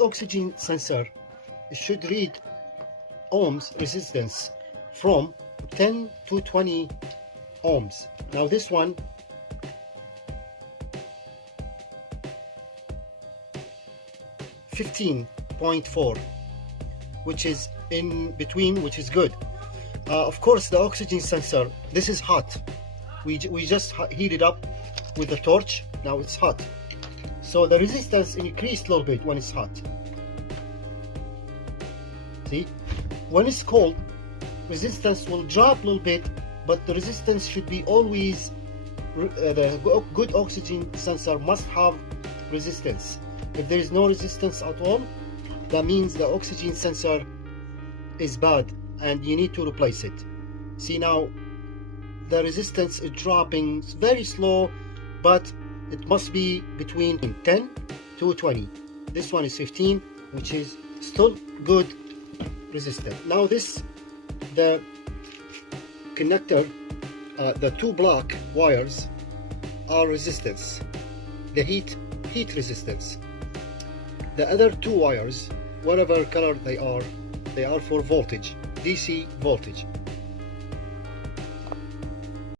Oxygen sensor should read ohms resistance from 10 to 20 ohms. Now this one (15.4), which is in between, which is good. Of course, the oxygen sensor, this is hot. We just heat it up with the torch. Now it's hot, so the resistance increased a little bit when it's hot. See, when it's cold, resistance will drop a little bit, but the resistance should be always, the good oxygen sensor must have resistance. If there is no resistance at all, that means the oxygen sensor is bad and you need to replace it. See, now the resistance is dropping very slow, but it must be between 10 to 20. This one is 15, which is still good resistance. Now the connector, the two black wires are resistance, the heat resistance. The other two wires, whatever color they are for voltage, DC voltage.